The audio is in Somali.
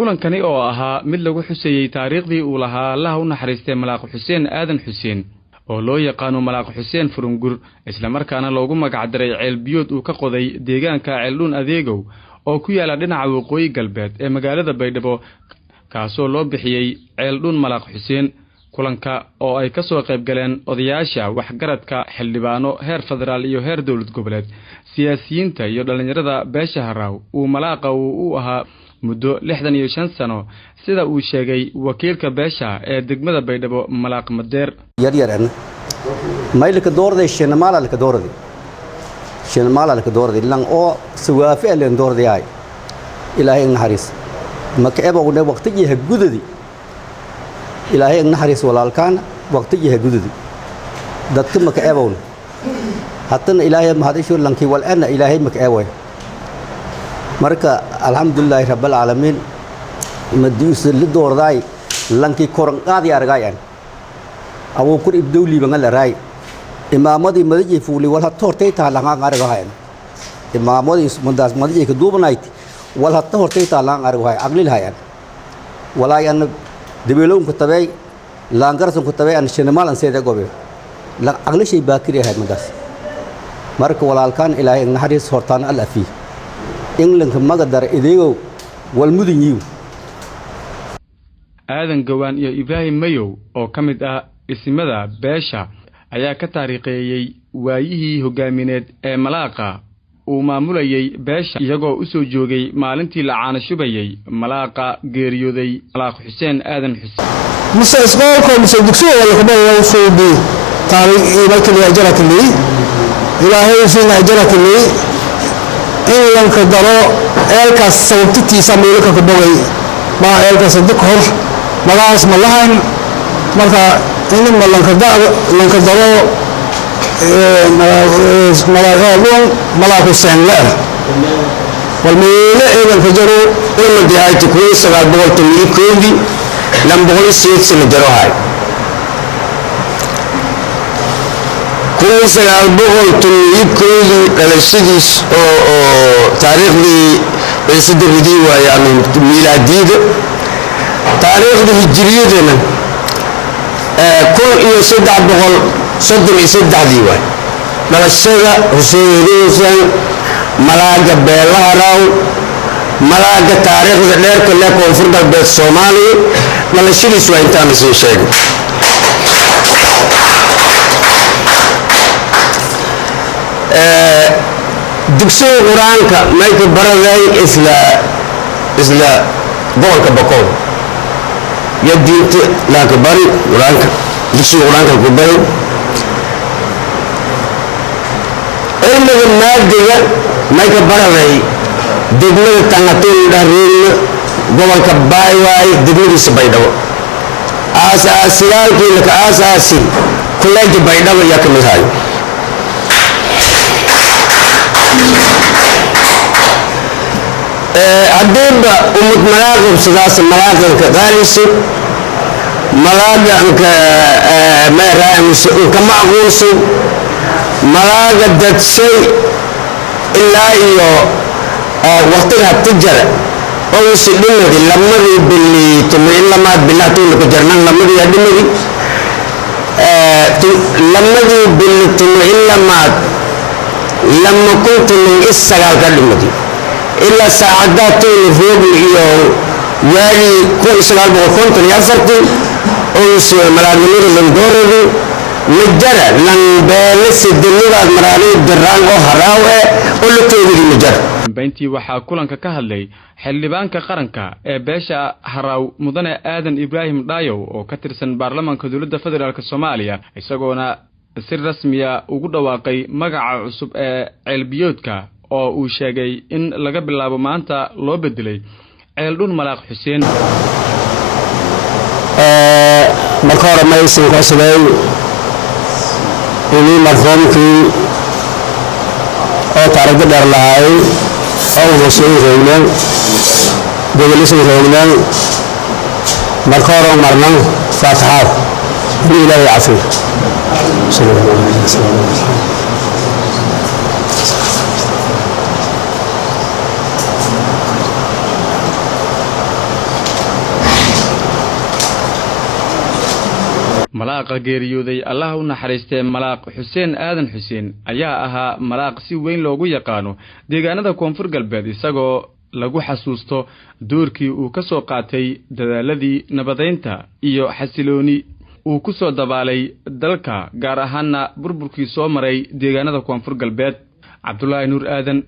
kulankani oo ahaa mid lagu xuseeyay taariikhdii uu lahaa Allah u naxariistay Malaaq Xuseen Aadan Xuseen oo loo yaqaan Malaaq Xuseen Furungur isla markaana loogu magac daray ceel biyood uu ka qoday deegaanka Ceeldhuun Adeegow oo ku yaala dhinaca waqooyi galbeed ee magaalada Baydhabo kaasoo loo bixiyay Ceeldhuun Malaaq Xuseen kulanka oo ay ka soo qayb galeen odayaasha waxgaradka xildhibaano heer federaal iyo heer dawlad goboleed siyaasiyiinta iyo dhalinyarada beesha Haraw uu malaaqa uu ahaa muddo 65 sano sida uu sheegay wakiilka beesha ee degmada Baydhabo Malaaq Madeer yaryarana maylka doorday shinamaalka doorday lan oo sawaafi leen doorday ay ilaahay naxariis maka eba uu waqtiga gudadi ilaahay naxariis walaalkaan waqtiga gudadi dadka maka eba hatta ilaahay mahadisho lanki wal ana ilaahay maka eba marka alxamdulillah rabbil alamin madiis li doorday lanki koran qaadi argayaan awu kur ibdawli bangal raay imaamadii madaji fuuli wal hatta hortay taalaan argaayaan imaamadii mandaas madaji ka duubanayd wal hatta hortay taalaan argaay aqlil hayaan walaayan dibeelon ku tabay laangarsan ku tabay an shinamaalan seeda gobe la aqli shay baakiri ahayd mandaas marka walaalkan ilaahay naxariis hortaan al afi England magadar ideegow wal mudunyiw aadan gawaan iyo Ibrahim Mayow oo kamid ah isimada beesha ayaa ka taariiqeeyay waayihii hogaamineed ee malaaqa uu maamulayay beesha iyagoo u soo joogay maalintii la caanashubayay malaaqa geeriyooday Malaaq Xuseen Aadan Xuseen مسألة مسدكسو ولا كمان يوصلوا تاريخ يمكن يجرك لي إلهي فينا يجرك لي إن لم كدروا إلك صوتتي سميلك كبوي ما إلك صدقهم ما راس ملهن مرة إن ما لم كدروا ملاقون ملاك السن لا والميلة إذا فجروا إن دعاية كويس على بقول تملي كودي لم بقول سيد سندروا هاي كويس على بقول تملي كودي على السديس أو تاريخ لي السد الهدي ويعني ميلادي تاريخ الهجرية دنا كل يسد على بقول صدق يسد عليه ملشة حسين ملاك بيلهراو ملاك تاريخ غير كله كونفرد البيت الصومالي ملشة يسوى إنتان سيشيء دكسو قرانك مايك براداي إسلا بولك بقول يدينت لاك بري قرانك دكسو قرانك كبير إنه المادة ما يكبرها دبلة تنقطون دارين قبل كباي واي دبلة سبايدو أساسيال كي لك أساسي كل جبايدو يكمل هاي أدب أمت ملاقب سداس ملاقب كدارس ملاقب ما رأيمس كمعقوس ملاقة دتسي إلا إيو وقتها تجرى أو سلمة لما باللي تمين لما بالله تقول جرنا لما يدمري لما باللي تمين لما كنت من السجال كلمتي إلا ساعدات تقول فوق إيو يعني كل سجال بقول كنت يفرط أو ملاقة نور لندوري مجرى لان بالس الدنيا مرالي الدران او هراوه او لتوغي مجرى بنتي waxaa kulanka ka hadlay xildhibaanka qaranka ee beesha Haraw mudane Aadan Ibrahim Dhaayow oo ka tirsan baarlamaanka dawladda federaalka Soomaaliya isagoona si rasmi ah ugu dhawaaqay magaca cusub ee ceelbiyoodka oo uu sheegay in laga bilaabo maanta loo bedelay Ceeldhuun Malaaq Xuseen marka hore ma aysan ka sameeyay إني مرحوم في أو تاريخ درلاي أو مسؤول رجلان بجلس رجلان مركورم مرنا فاتحات إلى يعفو صلى الله عليه وسلم malaaqa geeriyooday allah u naxariistay malaaq xuseen aadan xuseen ayaa ahaa malaaq si weyn loogu yaqaano deegaanada koonfur galbeed isagoo lagu xasuusto doorkii uu ka soo qaatay dadaaladii nabadeynta iyo xasilooni uu ku soo dabaalay dalka gaar ahaanna burburkii soo maray deegaanada koonfur galbeed cabdullaahi nuur aadan